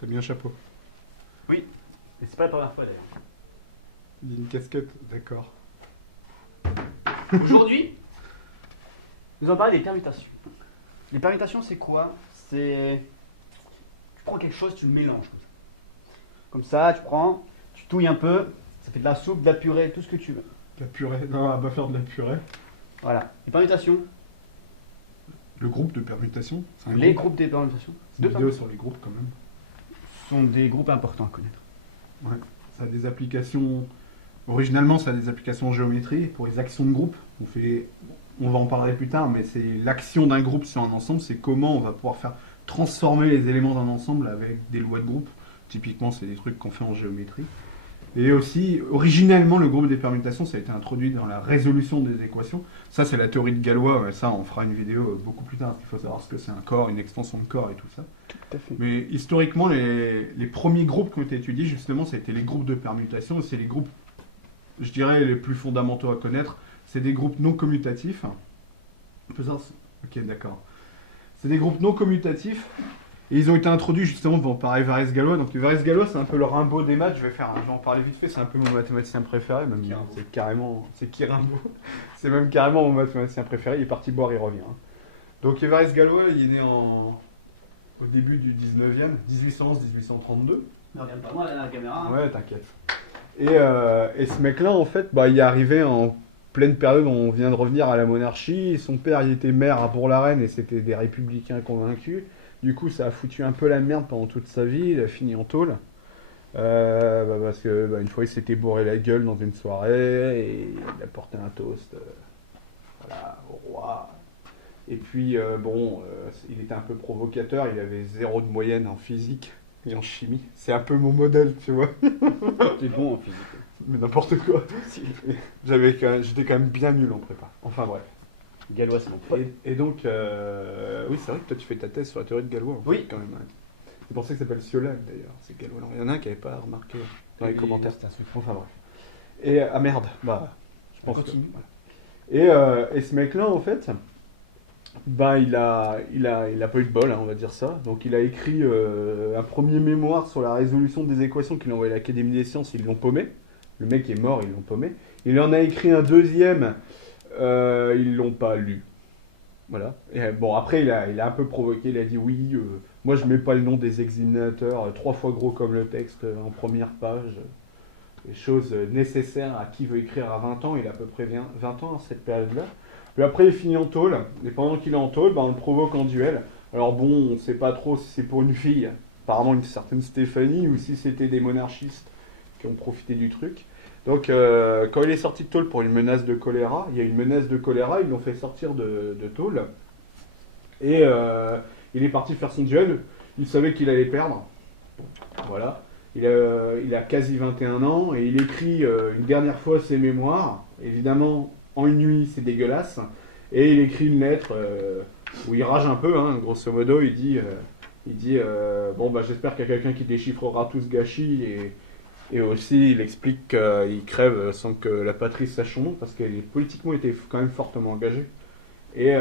T'as mis un chapeau. Oui, et c'est pas la première fois d'ailleurs. Il y a une casquette, d'accord. Aujourd'hui, nous allons parler des permutations. Les permutations, c'est quoi? C'est. Tu prends quelque chose, tu le mélanges comme ça. Comme ça, tu prends, tu touilles un peu, ça fait de la soupe, de la purée, tout ce que tu veux. De la purée. Non, on va pas faire de la purée. Voilà. Les permutations, Le groupe de permutation, c'est un les groupe. groupes des permutations, C'est une vidéo sur les groupes quand même. sont des groupes importants à connaître. Ouais. Ça a des applications. Originalement, ça a des applications en géométrie pour les actions de groupe. On va en parler plus tard, mais c'est l'action d'un groupe sur un ensemble. C'est comment on va pouvoir faire transformer les éléments d'un ensemble avec des lois de groupe. Typiquement, c'est des trucs qu'on fait en géométrie. Et aussi, originellement, le groupe des permutations, ça a été introduit dans la résolution des équations. Ça, c'est la théorie de Galois. Ouais, ça, on fera une vidéo beaucoup plus tard, parce qu'il faut savoir ce que c'est un corps, une extension de corps et tout ça. Tout à fait. Mais historiquement, les premiers groupes qui ont été étudiés, justement, ça a été les groupes de permutation. Et c'est les groupes, je dirais, les plus fondamentaux à connaître. C'est des groupes non commutatifs. Ok, d'accord. C'est des groupes non commutatifs. Et ils ont été introduits justement par Évariste Galois. Donc Évariste Galois, c'est un peu le Rimbaud des maths. Je vais en parler vite fait. C'est un peu mon mathématicien préféré. Même c'est qui Rimbaud. C'est même carrément mon mathématicien préféré. Il est parti boire, il revient. Hein. Donc Évariste Galois, il est né au début du 19e, 1811-1832. Ne regarde pas moi la caméra. Hein. Ouais, t'inquiète. Et ce mec-là, en fait, il est arrivé en pleine période où on vient de revenir à la monarchie. Son père, il était maire à Bourg-la-Reine et c'était des républicains convaincus. Du coup, ça a foutu un peu la merde pendant toute sa vie. Il a fini en tôle. Parce que une fois, il s'était bourré la gueule dans une soirée et il a porté un toast voilà, au roi. Et puis, il était un peu provocateur. Il avait 0 de moyenne en physique et en chimie. C'est un peu mon modèle, tu vois. T'es bon en physique. Mais n'importe quoi. J'étais quand même bien nul en prépa. Enfin bref. Galois, c'est mon pote. Et donc, oui, c'est vrai que toi tu fais ta thèse sur la théorie de Galois. Oui. Fait, quand même. Ouais. C'est pour ça que ça s'appelle Siolag d'ailleurs. C'est Galois. Alors, il y en a un qui n'avait pas remarqué dans les commentaires. C'est un sucre. Enfin bref. Et merde. Je pense que. continue. Voilà. Et ce mec-là, en fait, il a pas eu de bol, hein, on va dire ça. Donc il a écrit un premier mémoire sur la résolution des équations qu'il a envoyé à l'Académie des sciences. Ils l'ont paumé. Le mec est mort, ils l'ont paumé. Il en a écrit un deuxième. Ils l'ont pas lu. Voilà. Et, après, il a un peu provoqué. Il a dit oui, moi je mets pas le nom des examinateurs 3 fois gros comme le texte en première page. Les choses nécessaires à qui veut écrire à 20 ans. Il a à peu près 20 ans à cette période-là. Puis après, il finit en tôle. Et pendant qu'il est en tôle, on le provoque en duel. Alors bon, on sait pas trop si c'est pour une fille, apparemment une certaine Stéphanie, ou si c'était des monarchistes qui ont profité du truc. Donc, quand il est sorti de tôle pour une menace de choléra, il y a une menace de choléra, ils l'ont fait sortir de tôle. Et il est parti faire son duel. Il savait qu'il allait perdre. Voilà. Il a quasi 21 ans et il écrit une dernière fois ses mémoires. Évidemment, en une nuit, c'est dégueulasse. Et il écrit une lettre où il rage un peu, hein, grosso modo. Il dit j'espère qu'il y a quelqu'un qui déchiffrera tout ce gâchis. Et aussi, il explique qu'il crève sans que la patrie sache son nom, parce qu'il politiquement était quand même fortement engagé. Et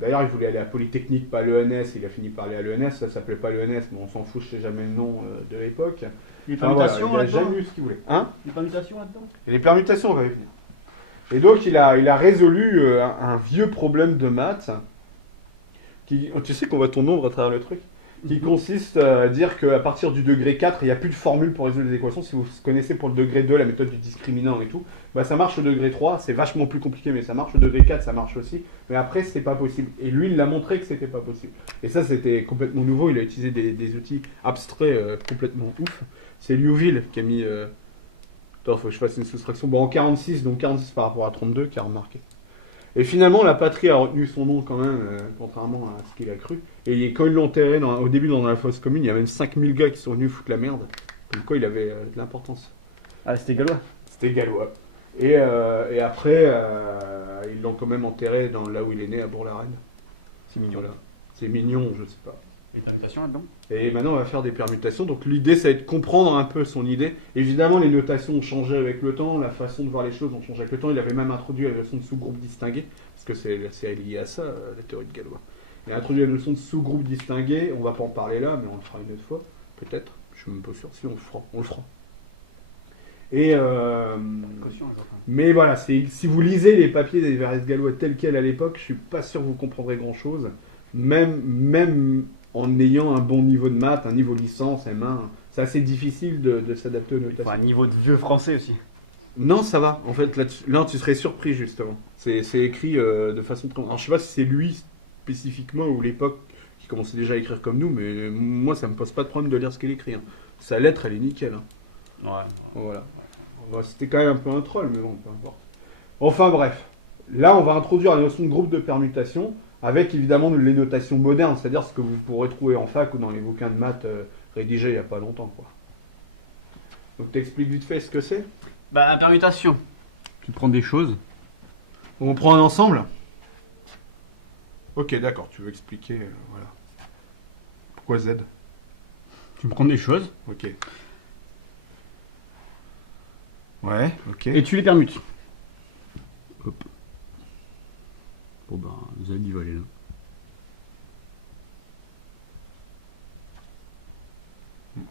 d'ailleurs, il voulait aller à Polytechnique, pas à l'ENS. Il a fini par aller à l'ENS. Ça s'appelait pas l'ENS, mais on s'en fout, je sais jamais le nom de l'époque. Les permutations il a là-dedans. jamais eu ce qu'il voulait. Hein? Les permutations là-dedans. Et les permutations, on va y venir. Et donc, il a résolu un vieux problème de maths. Tu sais qu'on voit ton nombre à travers le truc, qui consiste à dire qu'à partir du degré 4, il n'y a plus de formule pour résoudre les équations. Si vous connaissez pour le degré 2 la méthode du discriminant et tout, ça marche au degré 3, c'est vachement plus compliqué, mais ça marche au degré 4, ça marche aussi. Mais après, c'était pas possible. Et lui, il l'a montré que c'était pas possible. Et ça, c'était complètement nouveau. Il a utilisé des outils abstraits complètement ouf. C'est Liouville qui a mis... Attends, faut que je fasse une soustraction. En 46, donc 46 par rapport à 32, qui a remarqué. Et finalement, la patrie a retenu son nom quand même, contrairement à ce qu'il a cru. Et quand ils l'ont enterré au début dans la fosse commune, il y a même 5000 gars qui sont venus foutre la merde. Comme quoi, il avait de l'importance. Ah, c'était Galois. C'était Galois. Et après, ils l'ont quand même enterré là où il est né, à Bourg-la-Reine. C'est mignon. Voilà. C'est mignon, je sais pas. Les permutations là-dedans. Et maintenant, on va faire des permutations. Donc l'idée, ça va être de comprendre un peu son idée. Évidemment, les notations ont changé avec le temps, la façon de voir les choses ont changé avec le temps. Il avait même introduit la notion de sous-groupe distingué, parce que c'est lié à ça, la théorie de Galois. Il a introduit la notion de sous-groupe distingué, on va pas en parler là, mais on le fera une autre fois. Peut-être, je suis même pas sûr. Si on le fera. Et mais voilà, si vous lisez les papiers d'Évariste Galois tels quels à l'époque, je suis pas sûr que vous comprendrez grand chose. Même en ayant un bon niveau de maths, un niveau licence, M1, c'est assez difficile de s'adapter aux notations. Un niveau de vieux français aussi. Non, ça va. En fait, là tu serais surpris justement. C'est écrit de façon très. Alors je sais pas si c'est lui spécifiquement ou l'époque qui commençait déjà à écrire comme nous, mais moi ça me pose pas de problème de lire ce qu'il écrit. Hein. Sa lettre, elle est nickel. Hein. Ouais. Voilà. C'était quand même un peu un troll, mais bon, peu importe. Enfin bref, là on va introduire la notion de groupe de permutation avec évidemment les notations modernes, c'est-à-dire ce que vous pourrez trouver en fac ou dans les bouquins de maths rédigés il n'y a pas longtemps. Quoi. Donc t'expliques vite fait ce que c'est? Bah, la permutation. Tu te prends des choses. On prend un ensemble? Ok, d'accord, tu veux expliquer, voilà. Pourquoi Z? Tu prends des choses. Ok. Ouais, ok. Et tu les permutes. Hop. Bon ben, Z il va aller là.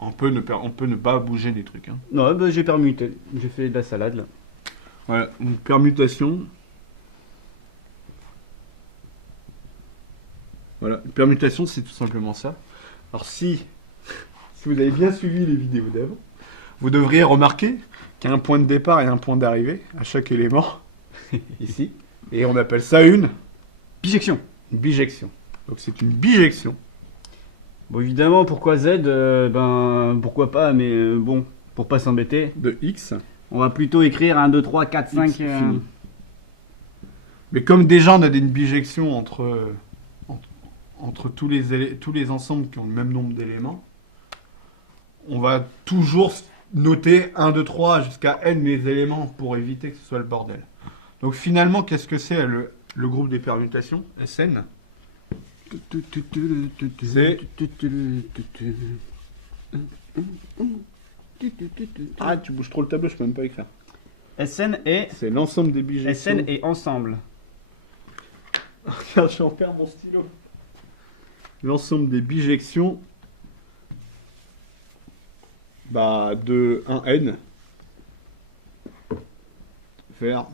On peut ne pas bouger des trucs. Hein. Non, bah, j'ai permuté. J'ai fait de la salade là. Voilà, donc permutation. Voilà, une permutation c'est tout simplement ça. Alors si vous avez bien suivi les vidéos d'avant, vous devriez remarquer qu'il y a un point de départ et un point d'arrivée à chaque élément, ici. Et on appelle ça une Bijection. bijection. Donc c'est une bijection. Bon, évidemment, pourquoi Z Ben, pourquoi pas, mais bon, pour pas s'embêter, De X. on va plutôt écrire 1, 2, 3, 4, 5. X fini. Mais comme déjà on a une bijection entre tous les ensembles qui ont le même nombre d'éléments, on va toujours noter 1, 2, 3 jusqu'à n les éléments pour éviter que ce soit le bordel. Donc finalement, qu'est-ce que c'est le groupe des permutations, SN? C'est... Ah, tu bouges trop le tableau, je peux même pas écrire. SN et C'est l'ensemble des bijections. SN et ensemble. Regarde, j'en perds mon stylo. L'ensemble des bijections de 1n vers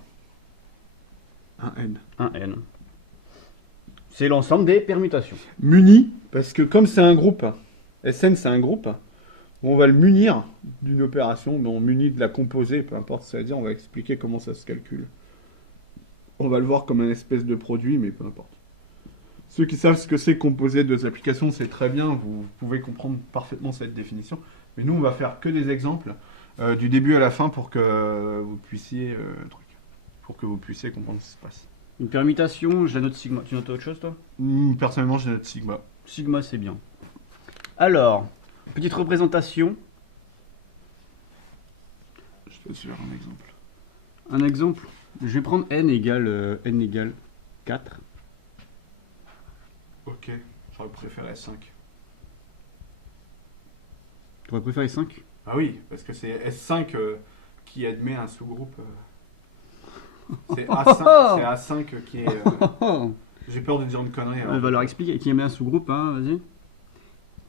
1n. 1N. C'est l'ensemble des permutations. Muni, parce que comme c'est un groupe, SN c'est un groupe, on va le munir d'une opération, mais on munit de la composée, peu importe ce que ça veut dire, on va expliquer comment ça se calcule. On va le voir comme un espèce de produit, mais peu importe. Ceux qui savent ce que c'est composer deux applications, c'est très bien, vous pouvez comprendre parfaitement cette définition. Mais nous, on va faire que des exemples du début à la fin pour que vous puissiez comprendre ce qui se passe. Une permutation, je la note sigma. Tu notes autre chose, toi? Personnellement, je note sigma. Sigma, c'est bien. Alors, petite représentation. Je te suis un exemple. Un exemple. Je vais prendre n égale 4. Ok, j'aurais préféré 5. Tu aurais préféré 5? Ah oui, parce que c'est S5 qui admet un sous-groupe. C'est A5 qui est... J'ai peur de dire une connerie. On va leur expliquer qui aime un sous-groupe, hein, vas-y.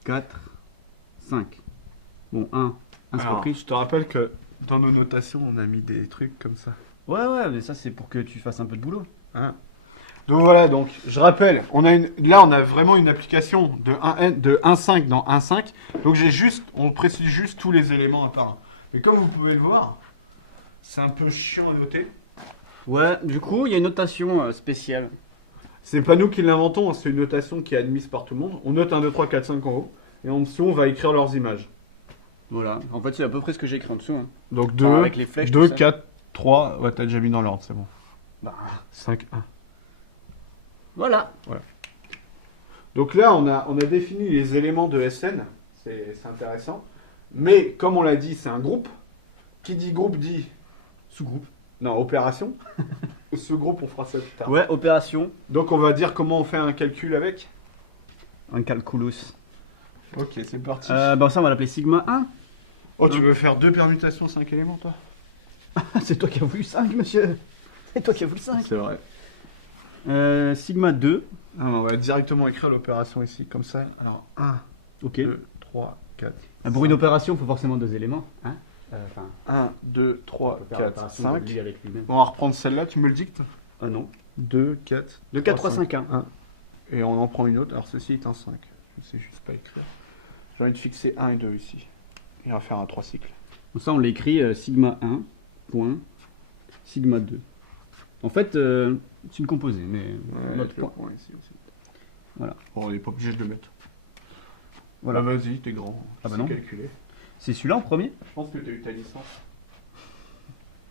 4, 5. Bon, 1 c'est pas pris. Je te rappelle que dans nos notations, on a mis des trucs comme ça. Ouais, mais ça c'est pour que tu fasses un peu de boulot. Hein. Donc voilà, donc je rappelle, là on a vraiment une application de 1.5 dans 1.5. Donc on précise juste tous les éléments à part un. Mais comme vous pouvez le voir, c'est un peu chiant à noter. Ouais, du coup, il y a une notation spéciale. C'est pas nous qui l'inventons, c'est une notation qui est admise par tout le monde. On note 1, 2, 3, 4, 5 en haut. Et en dessous, on va écrire leurs images. Voilà, en fait c'est à peu près ce que j'ai écrit en dessous. Hein. Donc 2, avec les flèches, 2 4, 3, ouais, t'as déjà mis dans l'ordre, c'est bon. Bah, 5, 1. Voilà. Donc là, on a défini les éléments de SN, c'est intéressant. Mais comme on l'a dit, c'est un groupe. Qui dit groupe dit Sous-groupe. non, opération. Ce groupe, on fera ça plus tard. Ouais, opération. Donc on va dire comment on fait un calcul avec. Un calculus. Ok, c'est parti. Bah ça on va l'appeler sigma 1. Oh, tu veux faire 2 permutations, 5 éléments, toi? C'est toi qui as voulu 5, monsieur. C'est toi qui as voulu 5. C'est vrai. Sigma 2. Ah, on va directement écrire l'opération ici, comme ça. Alors, 1, Ok. 2, 3, 4. Pour une opération, il faut forcément 2 éléments. Hein 1, 2, 3, 4, 5. Lui avec lui-même. Bon, on va reprendre celle-là, tu me le dictes. Ah non. 2, 4. 2, 4, 3, 5, 1. Et on en prend une autre. Alors ceci est un 5. Je sais juste pas écrire. J'ai envie de fixer 1 et 2 ici. Et on va faire un 3 cycles. Donc ça, on l'écrit sigma 1, point, sigma 2. En fait, c'est une composée, mais notre point. Point ici aussi. Voilà. Bon, on n'est pas obligé de le mettre. Voilà. Voilà, vas-y, t'es grand. Ah bah C'est non. calculé. C'est celui-là en premier? Je pense que tu as eu ta licence.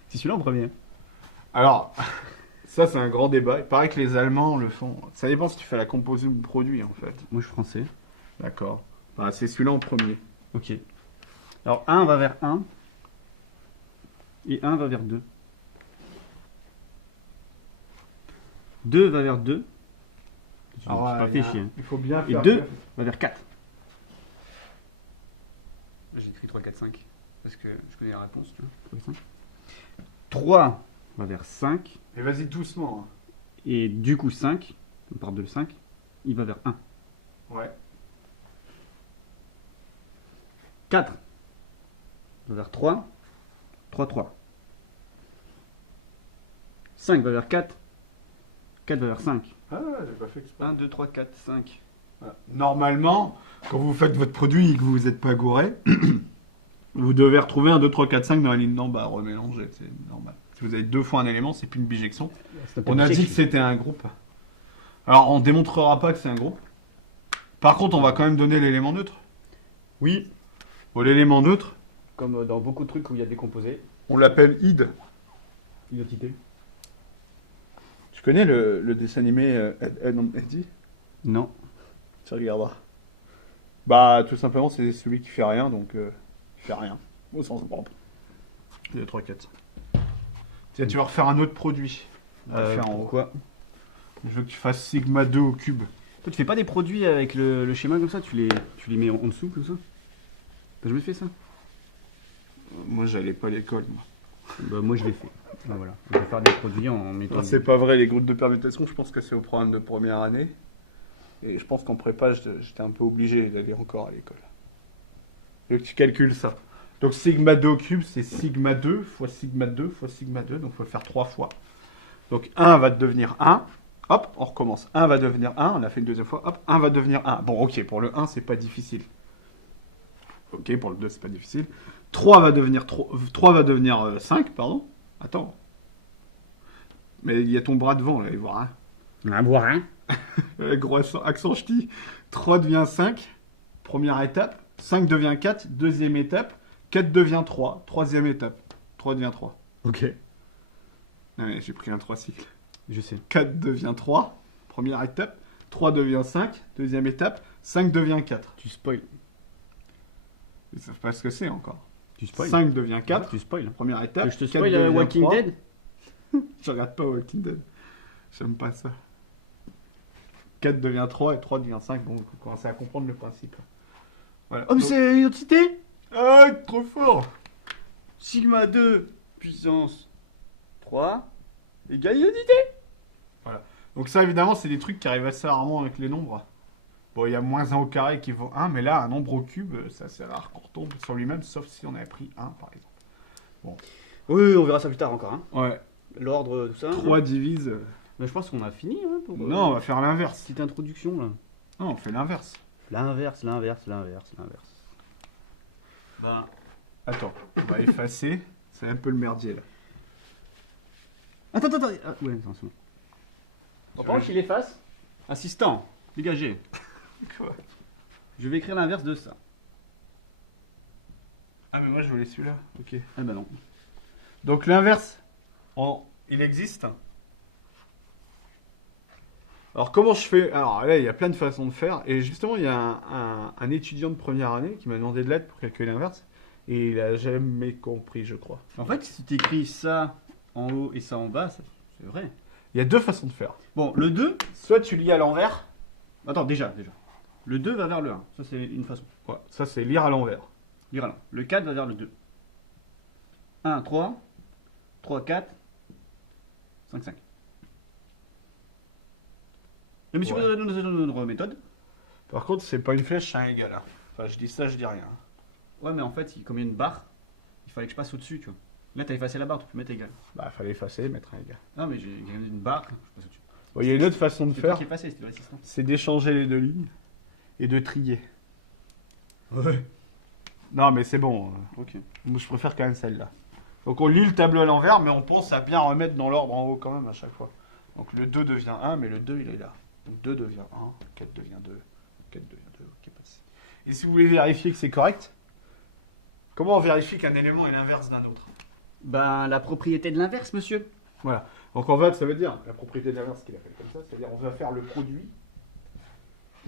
C'est celui-là en premier. Alors, ça c'est un grand débat. Il paraît que les Allemands le font. Ça dépend si tu fais la composée ou le produit en fait. Moi, je suis français. D'accord. Bah, c'est celui-là en premier. Ok. Alors, 1 va vers 1. Et 1 va vers 2. 2 va vers 2. Je ne pas fait chier. Il faut bien Et faire. 2 va vers 4. J'ai écrit 3, 4, 5. Parce que je connais la réponse, tu vois. 3, 5. 3 va vers 5. Et vas-y doucement. Hein. Et du coup, 5, on part de 5, il va vers 1. Ouais. 4 va vers 3, 3, 3. 5 va vers 4, 4 va vers 5. Ah, j'ai pas fait exprès. 1, 2, 3, 4, 5. Voilà. Normalement, quand vous faites votre produit et que vous n'êtes pas gouré, vous devez retrouver 1, 2, 3, 4, 5 dans la ligne d'en bas, remélanger, c'est normal. Si vous avez 2 fois un élément, c'est plus une bijection. On a dit que c'était un groupe. Alors, on démontrera pas que c'est un groupe. Par contre, on va quand même donner l'élément neutre. Oui. Bon, l'élément neutre, Comme dans beaucoup de trucs où il y a des composés. on l'appelle id. Identité. Tu connais le dessin animé Ed and Eddie? Non. Tu regarderas. Bah, tout simplement, c'est celui qui fait rien, donc il fait rien. Au sens propre. 2, 3, 4. Tiens, tu vas refaire un autre produit. On va le faire en haut. Pourquoi? Je veux que tu fasses sigma 2 au cube. Toi, tu fais pas des produits avec le schéma comme ça, tu les mets en dessous comme ça? T'as jamais fait ça? Moi, j'allais pas à l'école, moi. Bah, moi, je l'ai fait. Ah, voilà. Je vais faire des produits en mettant. C'est pas vrai, les groupes de permutation, je pense que c'est au programme de première année. Et je pense qu'en prépa, j'étais un peu obligé d'aller encore à l'école. Et que tu calcules ça. Donc sigma 2 au cube, c'est sigma 2 fois sigma 2 fois sigma 2, donc il faut le faire 3 fois. Donc 1 va devenir 1, hop, on recommence. 1 va devenir 1, on a fait une deuxième fois, hop, 1 va devenir 1. Bon, ok, pour le 1, c'est pas difficile. Ok, pour le 2, c'est pas difficile. 3 va devenir 5, pardon. Attends. Mais il y a ton bras devant, là, allez voir. Hein. À boire, hein? Gros accent ch'ti. 3 devient 5, première étape. 5 devient 4, deuxième étape. 4 devient 3, troisième étape. 3 devient 3. Ok. Ouais, j'ai pris un 3 cycles. Je sais. 4 devient 3, première étape. 3 devient 5, deuxième étape. 5 devient 4. Tu spoil. Ils savent pas ce que c'est encore. Tu spoil. 5 devient 4, Tu spoil. première étape. Je te 4 spoil devient Walking 3. Dead? Je regarde pas Walking Dead. J'aime pas ça. 4 devient 3 et 3 devient 5. Bon, vous commencez à comprendre le principe. Voilà. Oh, mais c'est une identité? Ah, trop fort! Sigma 2 puissance 3 égale identité. Donc ça, évidemment, c'est des trucs qui arrivent assez rarement avec les nombres. Bon, il y a moins 1 au carré qui vaut 1, mais là, un nombre au cube, c'est assez rare qu'on retombe sur lui-même, sauf si on avait pris 1, par exemple. Oui, on verra ça plus tard encore. Hein. Ouais. L'ordre, tout ça. 3 divise... Mais je pense qu'on a fini. Hein, pour, Non, on va faire l'inverse. petite introduction là. Non, on fait l'inverse. L'inverse. Ben... Attends, on va effacer. C'est un peu le merdier, là. Attends. Ah, ouais, attends, c'est bon. Pendant qu'il efface, assistant, dégagez. Quoi? Je vais écrire l'inverse de ça. Ah, mais moi, je voulais celui-là. Ok. Ah bah non. Donc l'inverse, il existe. Alors comment je fais? Alors là, il y a plein de façons de faire. Et justement, il y a un étudiant de première année qui m'a demandé de l'aide pour calculer l'inverse. Et il a jamais compris, je crois. En fait, si tu écris ça en haut et ça en bas, c'est vrai. Il y a deux façons de faire. Bon, le 2, Soit tu lis à l'envers. attends, déjà. Le 2 va vers le 1. Ça, c'est une façon. Ouais, ça, c'est lire à l'envers. Lire là. Le 4 va vers le 2. 1, 3. 3, 4. 5, 5. Mais monsieur, Ouais. notre méthode. Par contre, c'est pas une flèche, c'est un égal. Hein. Enfin, je dis ça, je dis rien. Ouais, mais en fait, comme il y a une barre, il fallait que je passe au-dessus, tu vois. Là, t'as effacé la barre, tu peux mettre égal. Bah, fallait effacer, mettre un égal. Non, mais j'ai une barre, je passe au-dessus. Bon, il y a une autre façon de C'est toi faire, qui effacé, c'était l'assistant. c'est d'échanger les deux lignes et de trier. Ouais. Non, mais c'est bon. Ok. Moi, je préfère quand même celle-là. Donc, on lit le tableau à l'envers, mais on pense à bien remettre dans l'ordre en haut quand même à chaque fois. Donc, le 2 devient 1, mais le 2, il est là. Donc, 2 devient 1, 4 devient 2, 4 devient 2, ok, pas de souci. Et si vous voulez vérifier que c'est correct, comment on vérifie qu'un élément est l'inverse d'un autre? Ben, la propriété de l'inverse, monsieur. Voilà. Donc, en fait, ça veut dire, la propriété de l'inverse qu'il appelle comme ça, c'est-à-dire on va faire le produit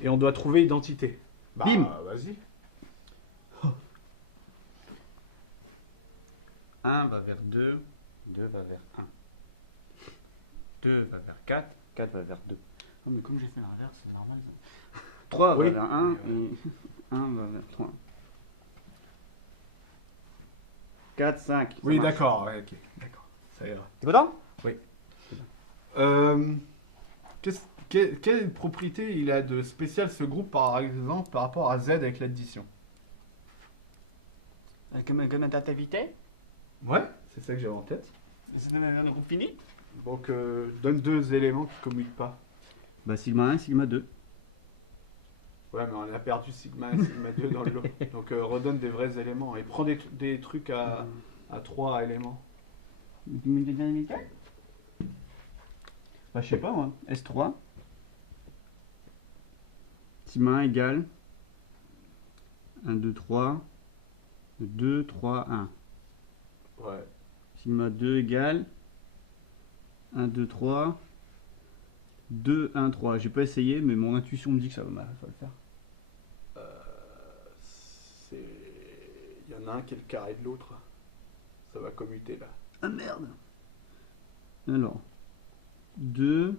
et on doit trouver identité. Bah, Bim. vas-y. 1 va vers 2, 2 va vers 1. 2 va vers 4, 4 va vers 2. Oh, mais comme j'ai fait l'inverse, c'est normal ça. 3 Oui. va vers 1 et 1 va vers 3. 4, 5. ça Oui, marche. d'accord, ouais, ok. D'accord, ça ira. T'es content? Quelle propriété il a de spécial ce groupe par exemple par rapport à Z avec l'addition? Comme t'invité? Ouais, c'est ça que j'avais en tête. C'est un groupe fini? Donc donne deux éléments qui ne commutent pas. Bah, sigma 1, sigma 2. Ouais, mais on a perdu sigma 1 sigma 2 dans le lot. Donc redonne des vrais éléments et prends des trucs à 3 éléments. Bah, je sais pas moi. S3. Sigma 1 égale 1, 2, 3. 2, 3, 1. Ouais. Sigma 2 égale 1, 2, 3. 2, 1, 3. J'ai pas essayé, mais mon intuition me dit que ça va le faire. Il y en a un qui est le carré de l'autre. Ça va commuter là. Ah merde. Alors. 2.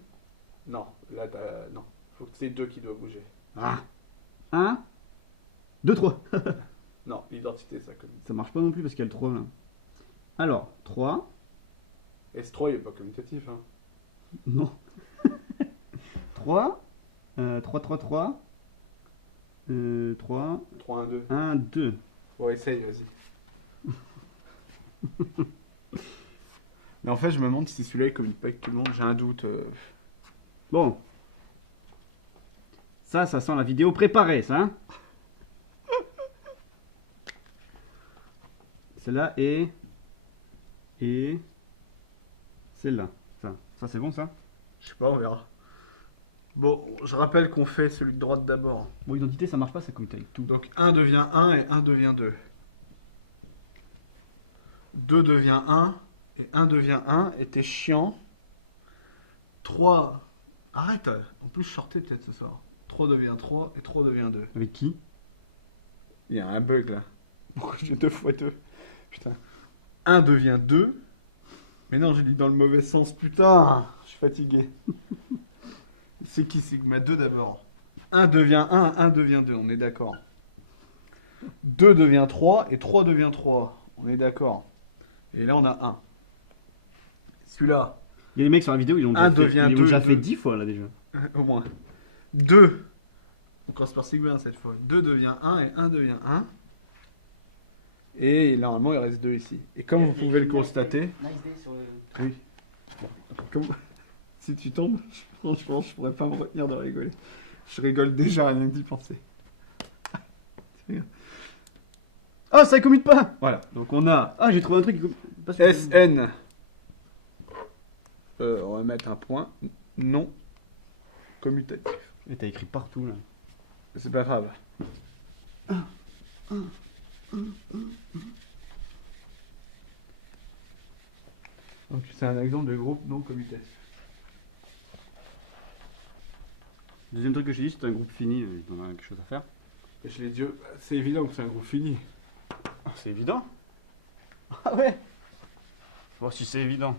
Non, là t'as. Non. Faut que c'est 2 qui doivent bouger. Ah. 1. 2, 3. Non, l'identité ça commute. Ça marche pas non plus parce qu'il y a le 3 là. Alors, 3. S3 il est pas commutatif, hein. Non. 3. 3, 3, 3. 3. 3, 1, 2. 1, 2. Bon, essaye, vas-y. Mais en fait, je me demande si celui-là il commute pas avec tout le monde. J'ai un doute. Bon. Ça sent la vidéo préparée, ça. Hein. Celle-là et celle-là. Ça c'est bon, ça. Je sais pas, on verra. Bon, je rappelle qu'on fait celui de droite d'abord. Bon, identité, ça marche pas, ça commute avec tout. Donc 1 devient 1 et 1 devient 2. 2 devient 1 et 1 devient 1 et t'es chiant. 3. Arrête, en plus je sortais peut-être ce soir. 3 devient 3 et 3 devient 2. Avec qui? Il y a un bug là. Pourquoi j'ai 2 fois 2? Putain. 1 devient 2. Mais non, j'ai dit dans le mauvais sens, putain. Je suis fatigué. C'est qui sigma 2 d'abord? 1 devient 1, 1 devient 2, on est d'accord. 2 devient 3 et 3 devient 3, on est d'accord. Et là on a 1. Celui-là, Il y a des mecs sur la vidéo, ils l'ont Un déjà, devient ils l'ont deux, déjà fait deux. 10 fois là déjà. au moins. 2, on commence par sigma 1 cette fois. 2 devient 1 et 1 devient 1. Et normalement il reste 2 ici. Et comme vous pouvez le constater, oui. Comme- Si tu tombes, franchement, je pourrais pas me retenir de rigoler. Je rigole déjà rien que d'y penser. Ah, ça commute pas. Voilà. Donc on a. Ah, j'ai trouvé un truc qui commute pas. SN. On va mettre un point. Non. Commutatif. Et t'as écrit partout là. C'est pas grave. Donc c'est un exemple de groupe non commutatif. Deuxième truc que j'ai dit, c'est un groupe fini, on a quelque chose à faire. Et je l'ai dit, c'est évident que c'est un groupe fini. C'est évident. Ah ouais. Bon, si c'est évident.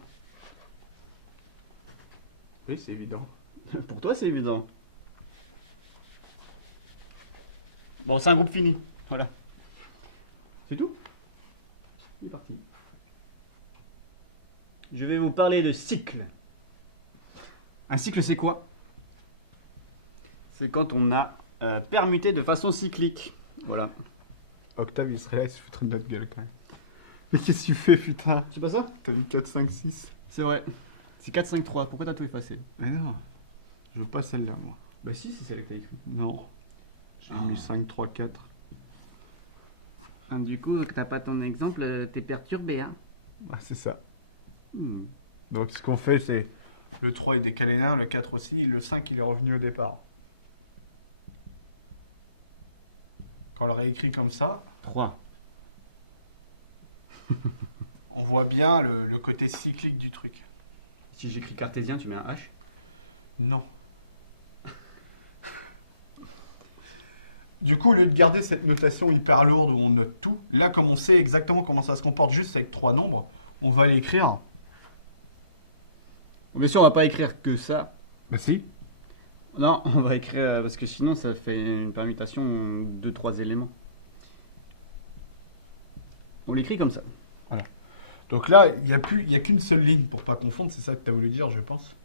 Oui, c'est évident. Pour toi, c'est évident. Bon, c'est un groupe fini. Voilà. C'est tout? Il est parti. Je vais vous parler de cycle. Un cycle, c'est quoi? C'est quand on a permuté de façon cyclique Voilà. Octave, il serait là, il se foutrait de notre gueule quand même. Mais qu'est-ce que tu fais, putain? C'est pas ça? T'as mis 4, 5, 6. C'est vrai. C'est 4, 5, 3. Pourquoi t'as tout effacé? Mais non, je veux pas celle-là, moi. Bah si, c'est celle que t'as écrit. Non. J'ai mis 5, 3, 4. Du coup, que t'as pas ton exemple, t'es perturbé, hein? Ah, c'est ça. Hmm. Donc ce qu'on fait, c'est le 3 est décalé d'un, le 4 aussi, le 5 il est revenu au départ. Quand on le réécrit comme ça, 3. on voit bien le côté cyclique du truc. Si j'écris cartésien, tu mets un H? Non. Du coup, au lieu de garder cette notation hyper lourde où on note tout, là, comme on sait exactement comment ça se comporte juste avec 3 nombres, on va l'écrire. Bien sûr, on va pas écrire que ça. Bah si. Non, on va écrire parce que sinon ça fait une permutation de 3 éléments. On l'écrit comme ça. Donc là, il n'y a qu'une seule ligne pour pas confondre, c'est ça que tu as voulu dire, je pense.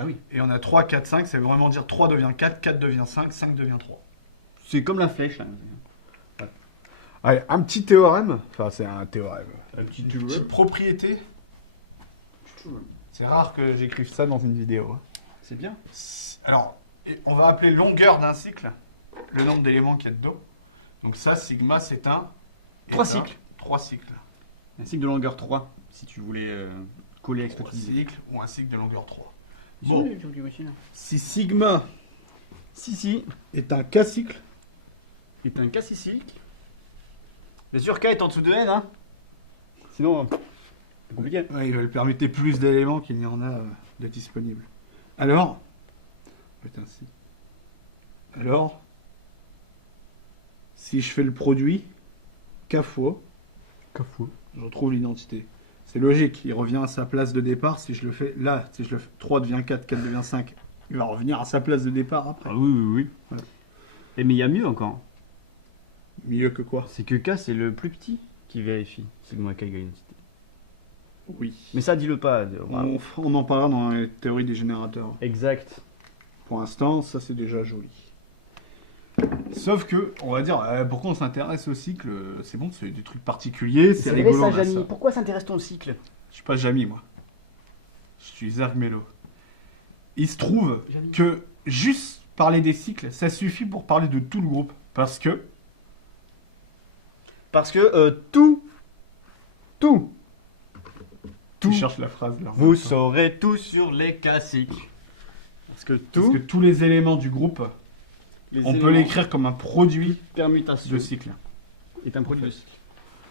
Ah oui. Et on a 3, 4, 5, ça veut vraiment dire 3 devient 4, 4 devient 5, 5 devient 3. C'est comme la flèche là. Allez, un petit théorème, enfin c'est un théorème, Un petit une petite propriété. C'est rare que j'écrive ça dans une vidéo. Hein. C'est bien. Alors, on va appeler longueur d'un cycle le nombre d'éléments qu'il y a dedans. Donc ça, sigma, c'est un... 3 cycles. 3 cycles. Un cycle de longueur 3, si tu voulais coller 3 exploiter. cycles ou un cycle de longueur 3. Bon. Bon, si sigma Si est un k-cycle, est un cas cycle. Bien sûr, K est en dessous de N, hein. Sinon, c'est compliqué. ouais, il va lui permettre plus d'éléments qu'il n'y en a de disponibles. Alors, putain, si. Alors, si je fais le produit k fois, je retrouve l'identité. C'est logique, il revient à sa place de départ. Si je le fais là, si je le fais 3 devient 4, 4 devient 5, il va revenir à sa place de départ après. Ah oui. Voilà. Et mais il y a mieux encore. Mieux que quoi? C'est que K c'est le plus petit qui vérifie. Sigma K égale identité. Oui. Mais ça, dis-le pas. On en parlera dans les théories des générateurs. Exact. Pour l'instant, ça c'est déjà joli. Sauf que, on va dire, pourquoi on s'intéresse au cycle? C'est bon, c'est des trucs particuliers, c'est rigolo. vrai on ça, a Jamy. ça. Pourquoi s'intéresse-t-on au cycle? Je suis pas Jamy, moi. Je suis Zergmelo. Il se trouve Jamy. que juste parler des cycles, ça suffit pour parler de tout le groupe. Parce que tout, tu cherches la phrase là. vous saurez tout sur les classiques. Parce que Parce que tous les éléments du groupe, on peut l'écrire comme un produit permutation de cycle. est un produit de cycle.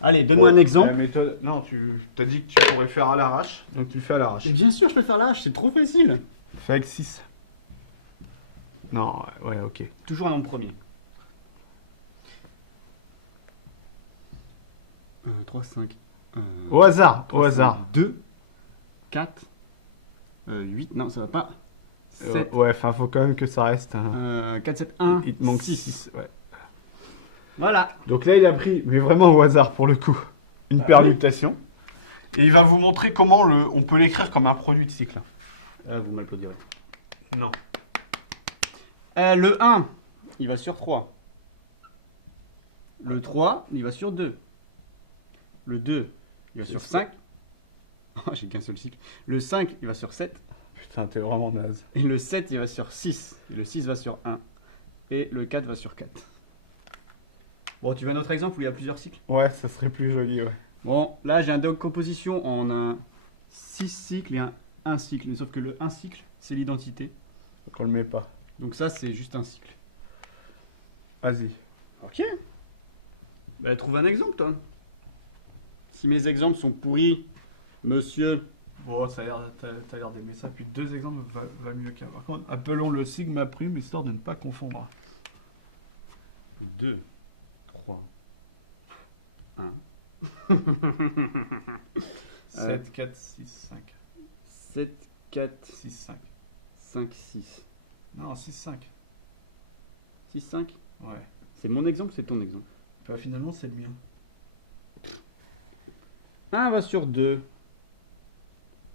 Allez, donne-moi un exemple. La méthode... Non, tu t'as dit que tu pourrais le faire à l'arrache, donc tu le fais à l'arrache. Mais bien sûr, je peux faire l'âge, c'est trop facile. Fais avec 6. Non, ouais, ok. Toujours un nombre premier. 3, 5. Au hasard, au hasard. 2, 4, 8, non, ça va pas. 7, Ouais, enfin, faut quand même que ça reste. Un... 4, 7, 1. Il te manque 6. 6. Ouais. Voilà. Donc là, il a pris, mais vraiment au hasard pour le coup, une permutation. Et il va vous montrer comment on peut l'écrire comme un produit de cycle. Vous m'applaudirez. Non. Le 1, il va sur 3. Le 3, il va sur 2. Le 2, il va sur 5. Oh, j'ai qu'un seul cycle. Le 5, il va sur 7. Putain, t'es vraiment naze. Et le 7, il va sur 6. Et le 6 va sur 1. Et le 4 va sur 4. Bon, tu veux un autre exemple où il y a plusieurs cycles? Ouais, ça serait plus joli, ouais. Bon, là, j'ai une décomposition en un 6 cycles et un 1 cycle. Mais sauf que le 1 cycle, c'est l'identité. Donc on le met pas. Donc ça, c'est juste un cycle. Vas-y. Ok. Bah, trouve un exemple, toi. Si mes exemples sont pourris, monsieur... Bon, t'as l'air d'aimer ça. Puis 2 exemples va mieux qu'un. Par contre, appelons le sigma prime histoire de ne pas confondre. 2, 3, 1. 7, 4, 6, 5. 7, 4, 6, 5. 5, 6. Non, 6, 5. 6, 5. Ouais. C'est mon exemple, c'est ton exemple. Bah, finalement, c'est le mien. 1 va sur 2.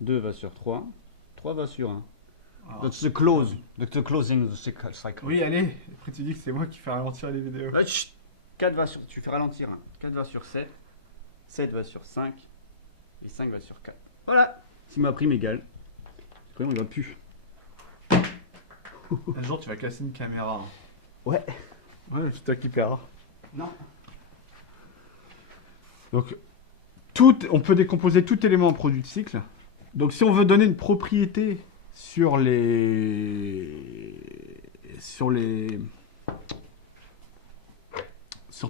2 va sur 3. 3 va sur 1. Ah. That's the close. That's the closing of the cycle. Oui, allez. Après, tu dis que c'est moi qui fais ralentir les vidéos. Chut. 4 va sur... Tu fais ralentir. 4 va sur 7. 7 va sur 5. Et 5 va sur 4. Voilà. Sigma prime égale. Après, on ne va plus. Un jour, tu vas casser une caméra. Ouais. Ouais, c'est toi qui perds. Non. Donc, on peut décomposer tout élément en produit de cycle. Donc, si on veut donner une propriété sur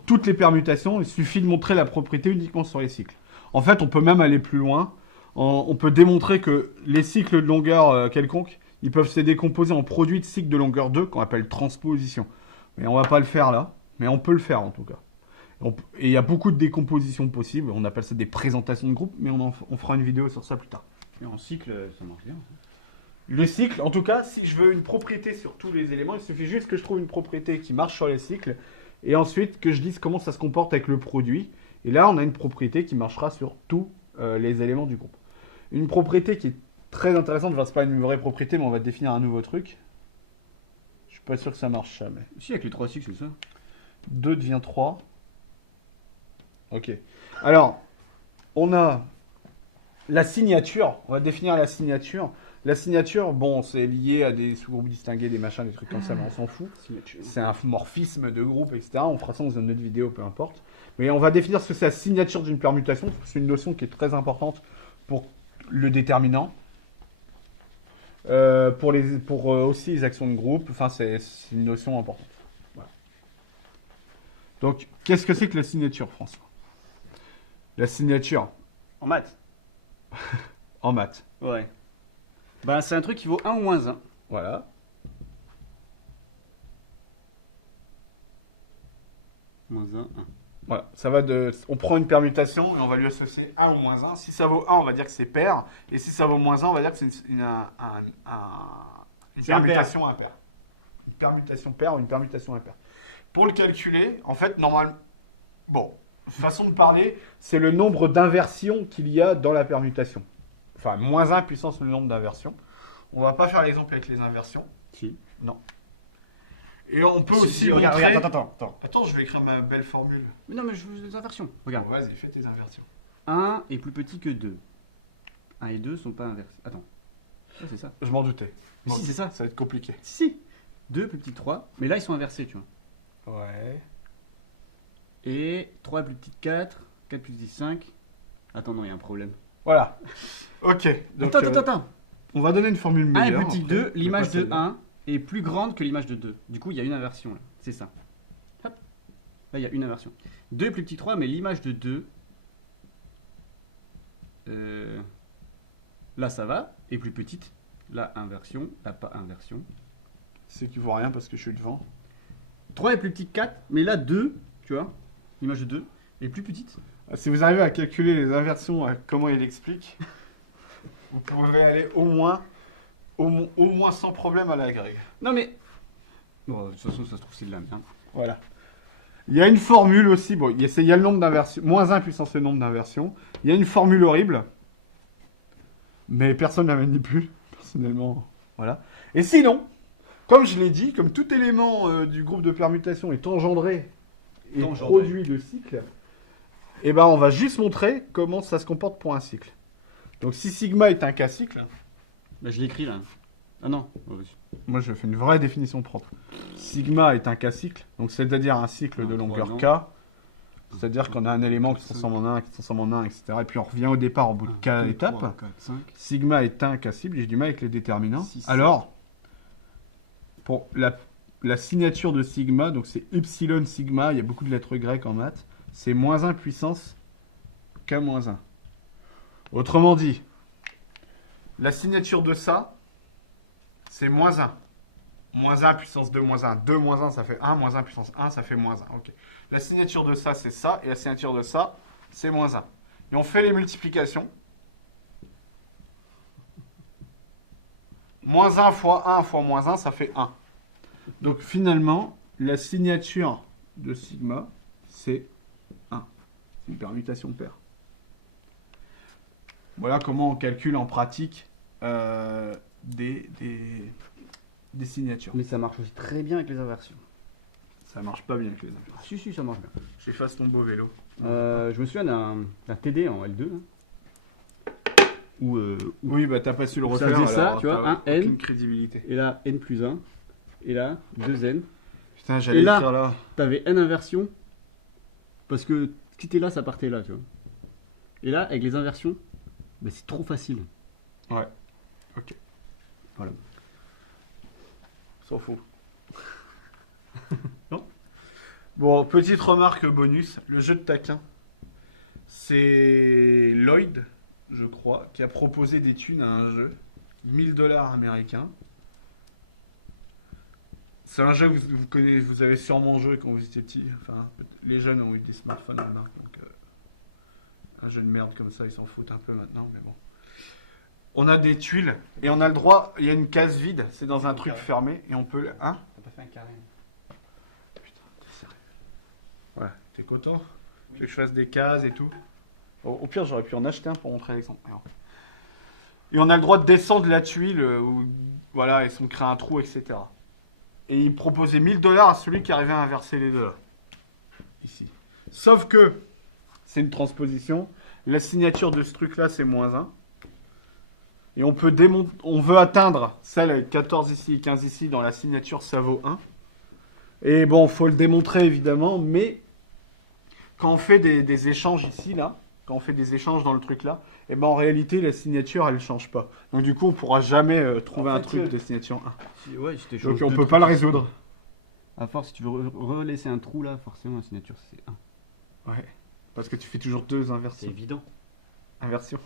toutes les permutations, il suffit de montrer la propriété uniquement sur les cycles. En fait, on peut même aller plus loin. On peut démontrer que les cycles de longueur quelconque, ils peuvent se décomposer en produits de cycle de longueur 2, qu'on appelle transposition. Mais on va pas le faire là, mais on peut le faire en tout cas. Et il y a beaucoup de décompositions possibles, on appelle ça des présentations de groupe, mais on fera une vidéo sur ça plus tard. Et en cycle, ça marche bien. Le cycle, en tout cas, si je veux une propriété sur tous les éléments, il suffit juste que je trouve une propriété qui marche sur les cycles, et ensuite que je dise comment ça se comporte avec le produit. Et là, on a une propriété qui marchera sur tous les éléments du groupe. Une propriété qui est très intéressante, enfin, c'est pas une vraie propriété, mais on va définir un nouveau truc. Je suis pas sûr que ça marche jamais. Si, avec les 3 cycles, c'est ça. 2 devient 3. Ok. Alors, on a la signature. On va définir la signature. La signature, bon, c'est lié à des sous-groupes distingués, des machins, des trucs comme ça, mais on s'en fout. C'est un morphisme de groupe, etc. On fera ça dans une autre vidéo, peu importe. Mais on va définir ce que c'est la signature d'une permutation. C'est une notion qui est très importante pour le déterminant. Pour aussi les actions de groupe. Enfin, c'est une notion importante. Voilà. Donc, qu'est-ce que c'est que la signature, François? La signature. En maths. En maths. Ouais. Ben, c'est un truc qui vaut 1 ou moins 1. Voilà. Moins 1, 1. Voilà. Ça va de. On prend une permutation et on va lui associer 1 ou moins 1. Si ça vaut 1, on va dire que c'est pair. Et si ça vaut moins 1, on va dire que c'est une permutation impaire. Une permutation paire ou une permutation impaire. Pour le calculer, en fait, normalement. Bon, façon de parler, c'est le nombre d'inversions qu'il y a dans la permutation. Enfin, moins 1 puissance le nombre d'inversions. On va pas faire l'exemple avec les inversions. Si. Non. Et on peut aussi si, regarde, montrer... attends. Attends, je vais écrire ma belle formule. Mais non, mais je veux des inversions. Regarde. Bon, vas-y, fais tes inversions. 1 est plus petit que 2. 1 et 2 sont pas inversés. Attends. Ouais, c'est ça. Je m'en doutais. Mais Bon, si, c'est ça. Ça va être compliqué. Si. 2 plus petit que 3. Mais là, ils sont inversés, tu vois. Ouais. Et 3 plus petit que 4. 4 plus 10, 5. Attends, non, il y a un problème. Voilà. Ok. Donc, Attends. on va donner une formule 1 meilleure. est plus petit que 2. L'image pas de celle-là. 1 est plus grande que l'image de 2. Du coup, il y a une inversion là. C'est ça. Hop. Là, il y a une inversion. 2 est plus petit que 3, mais l'image de 2. Là, ça va. Est plus petite. Là, inversion. Là, pas inversion. C'est qu'il vaut rien parce que je suis devant. 3 est plus petit que 4, mais là, 2, tu vois, l'image de 2 est plus petite. Si vous arrivez à calculer les inversions, comment il explique, vous pourrez aller au moins sans problème à la grecque. Non, mais. Bon, de toute façon, ça se trouve, c'est de la merde. Voilà. Il y a une formule aussi. Bon, il y a le nombre d'inversions. Moins 1 puissance le nombre d'inversions. Il y a une formule horrible. Mais personne ne la manipule. Personnellement. Voilà. Et sinon, comme je l'ai dit, comme tout élément du groupe de permutation est engendré et produit de cycle, et ben on va juste montrer comment ça se comporte pour un cycle. Donc si sigma est un K-cycle, Bah, je l'écris là. Ah non. moi je fais une vraie définition propre. Sigma est un K-cycle, donc c'est-à-dire un cycle de longueur K. C'est-à-dire qu'on a un élément qui se transforme en 1, qui se transforme en 1, etc. Et puis on revient au départ au bout de K étapes. 3, 4, 5. Sigma est un K-cible, j'ai du mal avec les déterminants. 6, Alors, pour la signature de sigma, donc c'est epsilon sigma, il y a beaucoup de lettres grecques en maths, c'est moins 1 puissance K-1. Autrement dit, la signature de ça, c'est moins 1. Moins 1 puissance 2 moins 1. 2 moins 1, ça fait 1. Moins 1 puissance 1, ça fait moins 1. Ok. La signature de ça, c'est ça. Et la signature de ça, c'est moins 1. Et on fait les multiplications. Moins 1 fois 1 fois moins 1, ça fait 1. Donc finalement, la signature de sigma, c'est 1. C'est une permutation paire. Voilà comment on calcule en pratique des signatures. Mais ça marche aussi très bien avec les inversions. Ça marche pas bien avec les inversions. Ah, si, ça marche bien. J'efface ton beau vélo. Je me souviens d'un TD en L2. Hein, où Oui, bah t'as pas su le ça refaire. faisait ça, alors tu vois, t'as un N. aucune crédibilité. et là N plus 1. Et là 2N. Putain, j'allais Et là- écrire là. T'avais N inversion. Parce que si t'es là, ça partait là, tu vois. Et là, avec les inversions, bah, c'est trop facile. Ouais. Ok. Voilà. S'en fout. Non. Bon, petite remarque bonus. Le jeu de taquin. C'est Lloyd, je crois, qui a proposé des thunes à un jeu. 1000 $ américains. C'est un jeu que vous connaissez, vous avez sûrement joué quand vous étiez petit. Enfin, les jeunes ont eu des smartphones maintenant. Donc, un jeu de merde comme ça, ils s'en foutent un peu maintenant, mais bon. On a des tuiles et on a le droit. Il y a une case vide, c'est dans un truc fermé et on peut. Hein? T'as pas fait un carré. Putain, t'es sérieux? Ouais, t'es content? Tu veux que je fasse des cases et tout? Au pire, j'aurais pu en acheter un pour montrer l'exemple. Et on a le droit de descendre la tuile, voilà, et se créer un trou, etc. Et il proposait 1000 $ à celui qui arrivait à inverser les deux là. Ici. Sauf que c'est une transposition. La signature de ce truc-là, c'est -1. Et on peut on veut atteindre celle avec 14 ici et 15 ici. Dans la signature, ça vaut 1. Et bon, faut le démontrer évidemment, mais quand on fait des échanges ici, là, quand on fait des échanges dans le truc là, et ben en réalité, la signature, elle change pas. Donc du coup, on pourra jamais trouver En un fait, truc de signature 1. Ouais, j'étais Donc on peut pas le résoudre. À force, si tu veux relaisser un trou là, forcément la signature c'est 1. Ouais. Parce que tu fais toujours deux C'est inversions. évident. Inversion.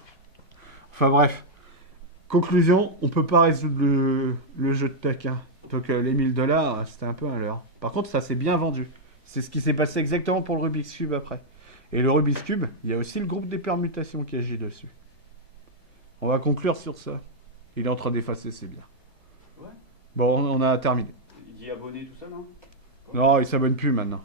Enfin bref. Conclusion, on peut pas résoudre le jeu de taquin. Donc les 1000 $, c'était un peu un leurre. Par contre, ça s'est bien vendu. C'est ce qui s'est passé exactement pour le Rubik's Cube après. Et le Rubik's Cube, il y a aussi le groupe des permutations qui agit dessus. On va conclure sur ça. Il est en train d'effacer, c'est bien. Ouais. Bon, on a terminé. Il dit abonné tout ça, non? Non, il s'abonne plus maintenant.